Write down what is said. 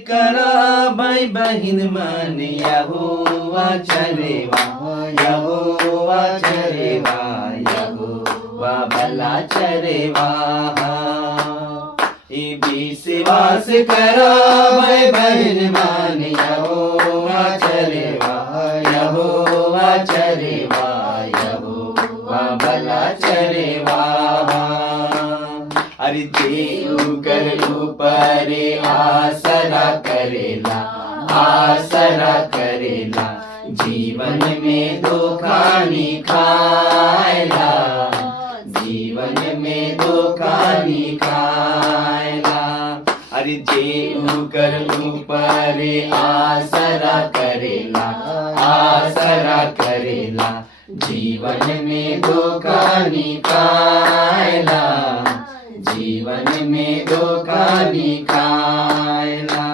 करा भाई बहिण मन यहोवा चरेवा, यहोवा चरेवा, यहोवा भला चरेवा। विश्वास करा भाई बहिण मन यहोवा चरेवा, यहोवा चरेवा, यहोवा भला चरेवा। अरे देव कर ऊपर आसरा करेला, आसरा करेला, जीवन में धोखा नहीं खाएला, जीवन में धोखा नहीं खाएला। अरे देव कर ऊपर आसरा करेला, आसरा करेला, जीवन में धोखा नहीं खाएला, जीवन में धोखा नहीं खा